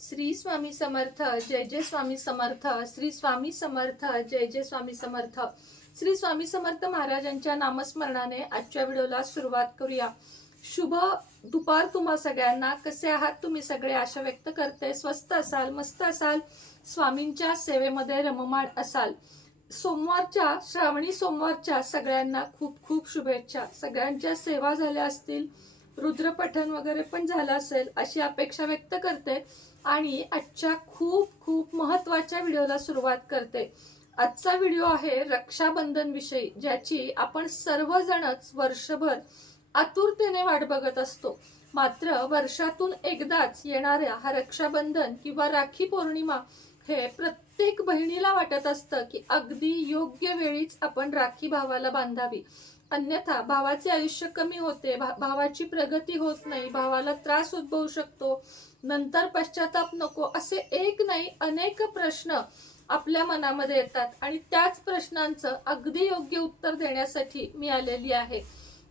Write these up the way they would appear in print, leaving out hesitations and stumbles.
श्री स्वामी समर्थ, जय जय स्वामी समर्थ. श्री स्वामी समर्थ, जय जय स्वामी समर्थ. श्री स्वामी समर्थ महाराजांच्या नामस्मरणाने आजच्या व्हिडिओला सुरुवात करूया. शुभ दुपार तुम्हा सगळ्यांना. कसे आहात तुम्ही सगळे? आशा व्यक्त करते स्वस्त असाल, मस्त असाल, स्वामींच्या सेवेमध्ये रममाण असाल. श्रावणी सोमवारच्या सगळ्यांना खूप खूप शुभेच्छा. सगळ्यांच्या सेवा झाल्या असतील, रुद्रपठण वगैरे पण झालं असेल अशी अपेक्षा व्यक्त करते आणि आजच्या खूप खूप महत्त्वाच्या व्हिडिओला सुरुवात करते. आजचा व्हिडिओ आहे रक्षाबंधन विषयी, ज्याची आपण सर्वजणच वर्षभर आतुरतेने वाट बघत असतो. मात्र वर्षातून एकदाच येणाऱ्या हा रक्षाबंधन किंवा राखी पौर्णिमा हे प्रत्येक बहिणीला वाटत असतं की अगदी योग्य वेळीच आपण राखी भावाला बांधावी, अन्यथा भावाचे आयुष्य कमी होते, भावाची प्रगती होत नाही, भावाला त्रास उद्भवू शकतो, नंतर पश्चाताप नको, असे एक नाही अनेक प्रश्न आपल्या मनामध्ये येतात. आणि त्याच प्रश्नांचं अगदी योग्य उत्तर देण्यासाठी मी आलेली आहे.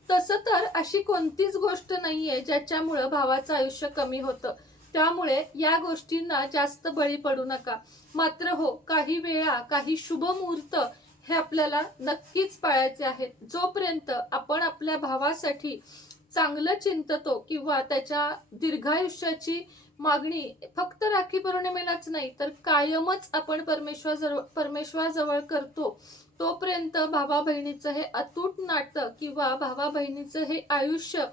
तसं तर अशी कोणतीच गोष्ट नाहीये ज्याच्यामुळे भावाचं आयुष्य कमी होतं, त्यामुळे या गोष्टींना जास्त बळी पडू नका. मात्र हो, काही वेळा काही शुभ मुहूर्त हे आपल्याला नक्कीच पाळायचे आहेत. जोपर्यंत आपण आपल्या भावासाठी चांगलं चिंततो किंवा त्याच्या दीर्घायुष्याची मागणी फक्त राखी पौर्णिमेलाच नाही तर कायमच आपण परमेश्वराजवळ करतो, तोपर्यंत भावा बहिणीचं हे अतूट नातं किंवा भावा बहिणीचं हे आयुष्य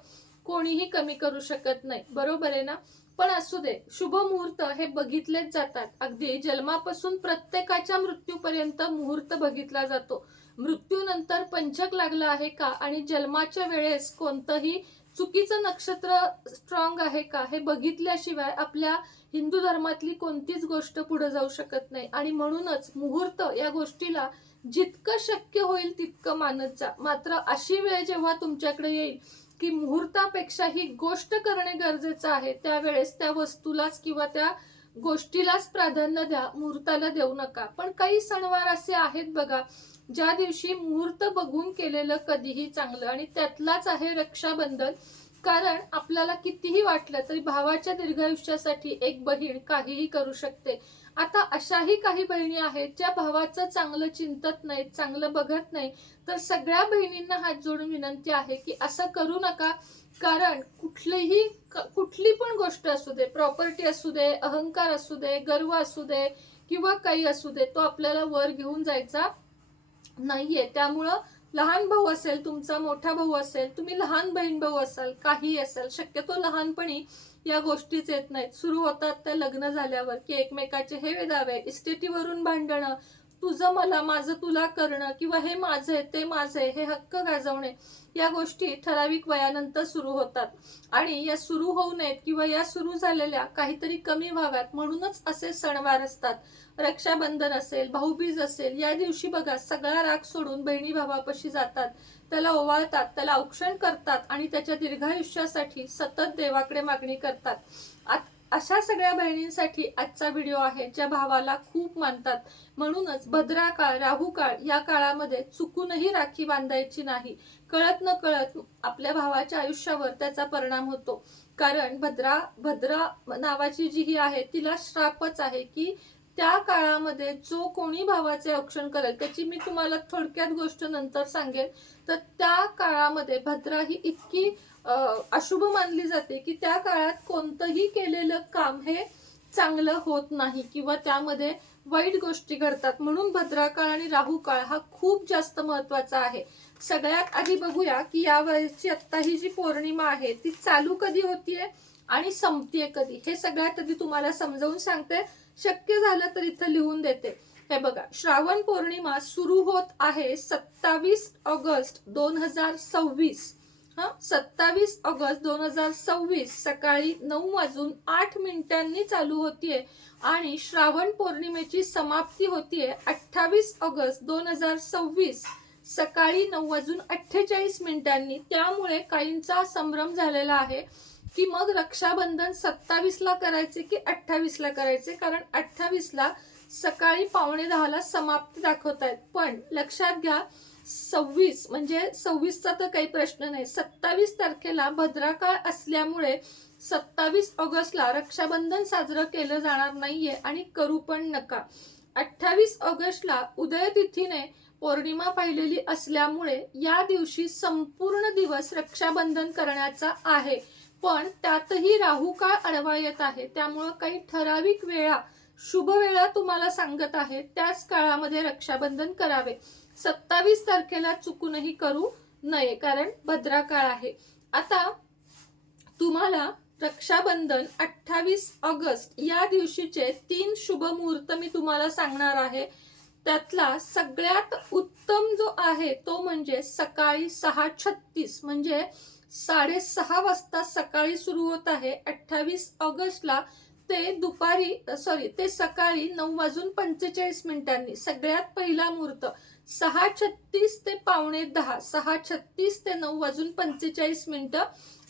कोणीही कमी करू शकत नाही. बरोबर आहे ना? पण असू दे, शुभ मुहूर्त हे बघितलेच जातात. अगदी जन्मापासून प्रत्येकाच्या मृत्यूपर्यंत मुहूर्त बघितला जातो. मृत्यूनंतर पंचक लागला आहे का आणि जन्माच्या वेळेस कोणतंही चुकीचं नक्षत्र स्ट्रॉंग आहे का हे बघितल्याशिवाय आपल्या हिंदू धर्मातली कोणतीच गोष्ट पुढे जाऊ शकत नाही. आणि म्हणूनच मुहूर्त या गोष्टीला जितकं शक्य होईल तितकं मानत जा. मात्र अशी वेळ जेव्हा तुमच्याकडे येईल की मुहूर्तापेक्षा ही गोष्ट करणे गरजेचं आहे, त्यावेळेस त्या वस्तूलाच किंवा त्या गोष्टीलाच प्राधान्य द्या, मुहूर्ताला देऊ नका. पण काही सणवार असे आहेत बघा, ज्या दिवशी मुहूर्त बघून केलेलं कधीही चांगलं, आणि त्यातलाच आहे रक्षाबंधन. कारण आपल्याला कितीही वाटलं तरी भावाच्या दीर्घायुष्यासाठी एक बहीण काहीही करू शकते. आता अशाही काही बहिणी आहेत ज्या भावाचं चांगलं चिंतत नाहीत, चांगलं बघत नाही. तर सगळ्या बहिणींना हात जोडून विनंती आहे की असं करू नका. कारण कुठली पण गोष्ट असू दे, प्रॉपर्टी असू दे, अहंकार असू दे, गर्व असू दे किंवा काही असू दे, तो आपल्याला वर घेऊन जायचा नाहीये. त्यामुळं लहान भाऊ असेल तुमचा, मोठा भाऊ असेल, तुम्ही लहान बहीण भाऊ असाल, काही असेल, शक्यतो लहानपणी या गोष्टीच येत नाहीत. सुरू होतात त्या लग्न झाल्यावर की एकमेकाचे हे दावे, इस्टेटीवरून भांडणं, तुझं मला, माझं तुला करणं, किंवा हे माझे ते माझे, हे हक्क गाजवणे. या गोष्टी ठराविक वयानंतर सुरू होतात आणि या सुरू होऊ नयेत किंवा या सुरू झालेल्या काहीतरी कमी व्हाव्यात म्हणूनच असे सणवार असतात. रक्षाबंधन असेल, भाऊबीज असेल, या दिवशी बघा सगळा राग सोडून बहिणी भावापाशी जातात, त्याला ओवाळतात, त्याला औक्षण करतात आणि त्याच्या दीर्घायुष्यासाठी सतत देवाकडे मागणी करतात. अशा सगळ्या बहिणींसाठी आजचा व्हिडिओ आहे, ज्या भावाला खूप मानतात. म्हणूनच भद्रा काळ, राहू काळ या काळामध्ये चुकूनही राखी बांधायची नाही. कळत न कळत आपल्या भावाच्या आयुष्यावर त्याचा परिणाम होतो. कारण भद्रा नावाची जी ही आहे तिला श्रापच आहे की त्या काळामध्ये जो कोणी भावाचे औक्षण करेल, त्याची मी तुम्हाला थोडक्यात गोष्ट नंतर सांगेन. तर त्या काळामध्ये भद्रा ही इतकी अशुभ मानली जाते की त्या काळात कोणतंही केलेलं काम हे चांगलं होत नाही किंवा त्यामध्ये वाईट गोष्टी घडतात. म्हणून भद्रा काळ आणि राहू काळ हा खूप जास्त महत्वाचा आहे. सगळ्यात आधी बघूया की या वेळेची आता ही जी पौर्णिमा आहे ती चालू कधी होतीये आणि संपतीये कधी, हे सगळ्यात आधी तुम्हाला समजावून सांगते. शक्य झालं तर इथं लिहून देते. हे बघा, श्रावण पौर्णिमा सुरू होत आहे 27 ऑगस्ट 2026. 27 ऑगस्ट 2026 सकाळी 9:08 चालू होतीये आणि श्रावण पौर्णिमेची समाप्ती होतीये 28 ऑगस्ट 2026 सकाळी 9:48. त्यामुळे काहींचा संभ्रम झालेला आहे की मग रक्षाबंधन 27 ला करायचे की 28 ला करायचे, कारण 28 ला सकाळी 9:15 समाप्ती दाखवतायत. पण लक्षात घ्या, 26 म्हणजे 26चा तर काही प्रश्न नाही, 27 तारखेला भद्रा काळ असल्यामुळे 27 ऑगस्टला रक्षाबंधन साजरं केलं जाणार नाहीये आणि करू पण नका. 28 ऑगस्टला उदय तिथीने पौर्णिमा पाहिलेली असल्यामुळे या दिवशी संपूर्ण दिवस रक्षाबंधन करण्याचा आहे. पण त्यातही राहू काळ आडवा येत आहे, त्यामुळं काही ठराविक वेळा, शुभ वेळा तुम्हाला सांगत आहे, त्याच काळामध्ये रक्षाबंधन करावे. 27 तारखेला चुकूनही करू नये, कारण भद्रा काळ आहे. आता तुम्हाला रक्षाबंधन 28 ऑगस्ट या दिवशीचे 3 शुभ मुहूर्त मी तुम्हाला सांगणार आहे. त्यातला सगळ्यात उत्तम जो आहे तो म्हणजे सकाळी 6:36 म्हणजे 6:30 वाजता सकाळी सुरू होत आहे 28 ऑगस्टला ते सकाळी 9:45 सगळ्यात पहिला मुहूर्त 6:36 ते 9:15 6:36 ते 9:45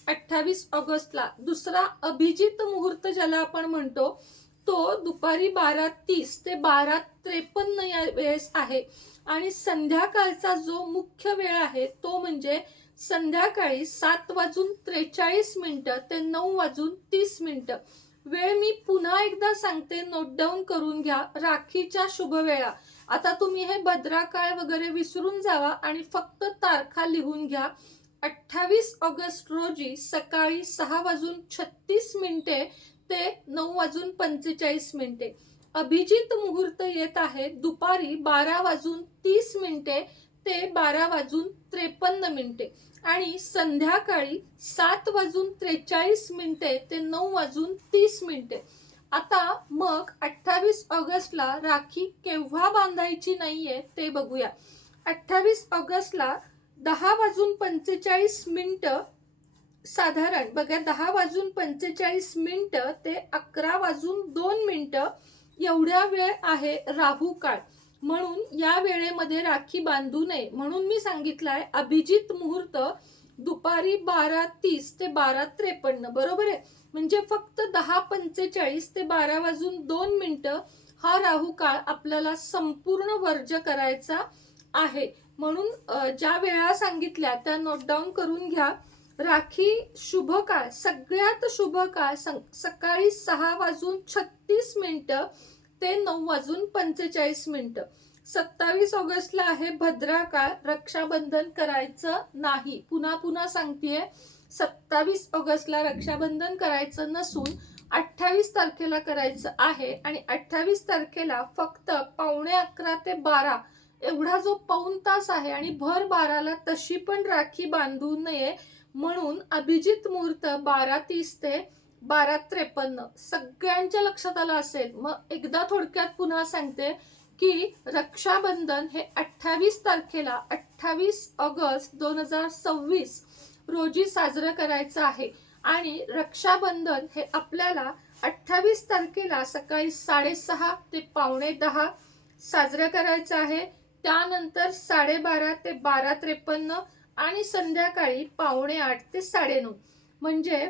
28 ऑगस्टला. दुसरा अभिजित मुहूर्त ज्याला आपण म्हणतो तो दुपारी 12:30 ते 12:53 या वेळेस आहे. आणि संध्याकाळचा जो मुख्य वेळ आहे तो म्हणजे संध्याकाळी 7:43 ते 9:30. वेळ मी पुन्हा एकदा सांगते, नोट डाऊन करून घ्या. राखीच्या शुभ वेळा. आता तुम्ही हे भद्रा काळ वगैरे विसरून जावा आणि फक्त तारखा लिहून घ्या. 28 ऑगस्ट रोजी सकाळी 6:36 ते 9:45. अभिजित मुहूर्त येत आहे दुपारी 12:30 ते 12:53 आणि संध्याकाळी 7:43 ते 9:30. आता मग 28 ऑगस्टला राखी केव्हा बांधायची नाहीये ते बघूया. 28 ऑगस्टला 10:45 साधारण बघा, 10:45 ते 11:02 एवढ्या वेळ आहे राहू काळ. म्हणून या वेळेमध्ये राखी बांधू नये. म्हणून मी सांगितलंय अभिजित मुहूर्त दुपारी 12:30 ते 12:53. बरोबर आहे. म्हणजे फक्त 10:45 ते 12:02 हा राहू काळ आपल्याला संपूर्ण वर्ज्य करायचा आहे. म्हणून ज्या वेळा सांगितल्या त्या नोट डाऊन करून घ्या. राखी शुभ काळ, सगळ्यात शुभ काळ सकाळी 6:36 ते 9:45. 27 ऑगस्टला आहे भद्रा काळ. रक्षाबंधन करायचं नाही. पुन्हा सांगतेय, 27 ऑगस्टला रक्षाबंधन करायचं नसून 28 तारखेला करायचं आहे. आणि 28 तारखेला फक्त 11:15 ते 12 एवढा जो पाऊण तास आहे आणि भर 12ला तशी पण राखी बांधू नये. म्हणून अभिजित मुहूर्त 12:30 ते 12:53. सगळ्यांच्या लक्षात आलं असेल. मग एकदा थोडक्यात पुन्हा सांगते की रक्षाबंधन हे 28 तारखेला 28 ऑगस्ट 2026 रोजी साजरं करायचं आहे. आणि रक्षाबंधन हे आपल्याला 28 तारखेला सकाळी 6:30 ते 9:15 साजरं करायचं आहे. त्यानंतर 12:30 ते 12:53 आणि संध्याकाळी 7:45 ते 9:30. म्हणजे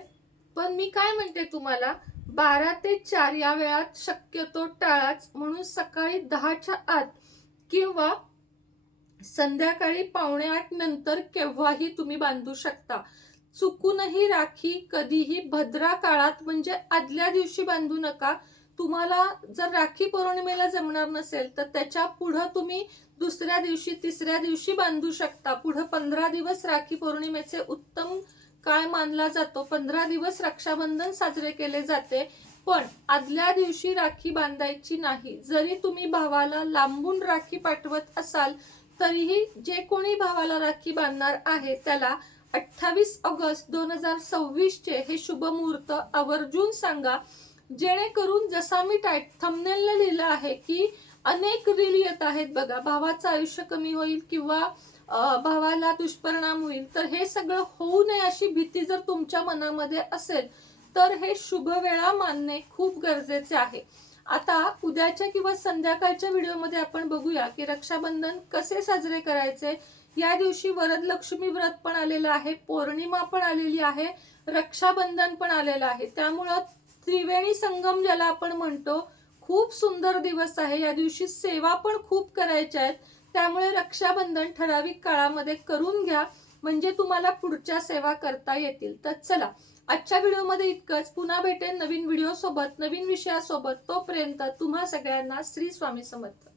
पण मी काय म्हणते तुम्हाला, 12 ते 4 या वेळात शक्यतो टाळाच. म्हणून सकाळी 10च्या आत किंवा संध्याकाळी 7:45 नंतर केव्हाही तुम्ही बांधू शकता. चुकूनही राखी कधीही भद्रा काळात म्हणजे आदल्या दिवशी बांधू नका. तुम्हाला जर राखी पौर्णिमेला जमणार नसेल तर त्याच्या पुढं तुम्ही दुसऱ्या दिवशी, तिसऱ्या दिवशी बांधू शकता. पुढं 15 दिवस राखी पौर्णिमेचे उत्तम काळ मानला जातो. 15 दिवस रक्षाबंधन साजरे केले जाते. पण आदल्या दिवशी राखी बांधायची नाही. जरी तुम्ही भावाला लांबून राखी पाठवत असाल तरीही जे कोणी भावाला राखी बांधणार आहे त्याला 28 ऑगस्ट 2026 चे हे शुभ मुहूर्त आवर्जून सांगा. जेणेकरून जसा मी थंबनेलला लिहिलं आहे की अनेक रील येत आहेत बघा, भावाचं आयुष्य कमी होईल किंवा भावाला दुष्परिणाम होईल. तर हे सगळं होऊ नये अशी भीती जर तुमच्या मनामध्ये असेल तर हे शुभ वेळा मानणे खूप गरजेचे आहे. आता उद्याच्या किंवा संध्याकाळच्या व्हिडिओमध्ये आपण बघूया की रक्षाबंधन कसे साजरे करायचे. या दिवशी वरदलक्ष्मी व्रत पण आलेलं आहे, पौर्णिमा पण आलेली आहे, रक्षाबंधन पण आलेलं आहे. त्यामुळं त्रिवेणी संगम ज्याला आपण म्हणतो, खूप सुंदर दिवस आहे. या दिवशी सेवा पण खूप करायच्या आहेत. त्यामुळे रक्षाबंधन ठराविक काळामध्ये करून घ्या म्हणजे तुम्हाला पुढच्या सेवा करता येतील. तर चला, आजच्या व्हिडिओमध्ये इतकंच. पुन्हा भेटेन नवीन व्हिडिओ सोबत, नवीन विषयासोबत. तोपर्यंत तुम्हा सगळ्यांना श्री स्वामी समर्थ.